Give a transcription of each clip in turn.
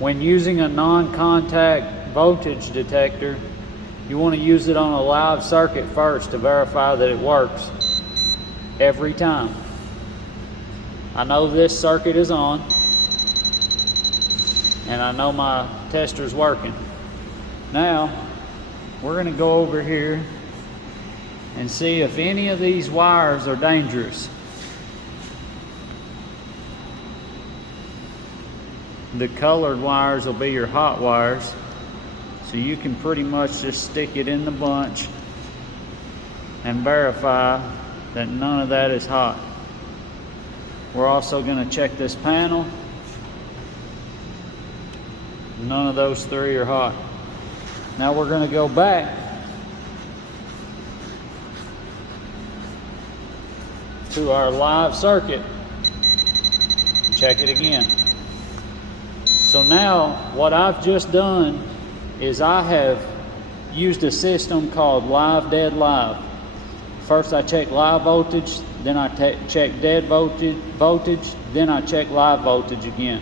When using a non-contact voltage detector, you want to use it on a live circuit first to verify that it works every time. I know this circuit is on, and I know my tester's working. Now, we're going to go over here and see if any of these wires are dangerous. The colored wires will be your hot wires, so you can pretty much just stick it in the bunch and verify that none of that is hot. We're also going to check this panel. None of those three are hot. Now we're going to go back to our live circuit and check it again. So now what I've just done is I have used a system called Live Dead Live. First I check live voltage, then I check dead voltage, then I check live voltage again.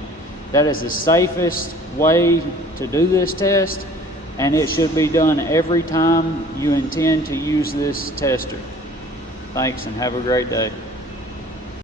That is the safest way to do this test, and it should be done every time you intend to use this tester. Thanks and have a great day.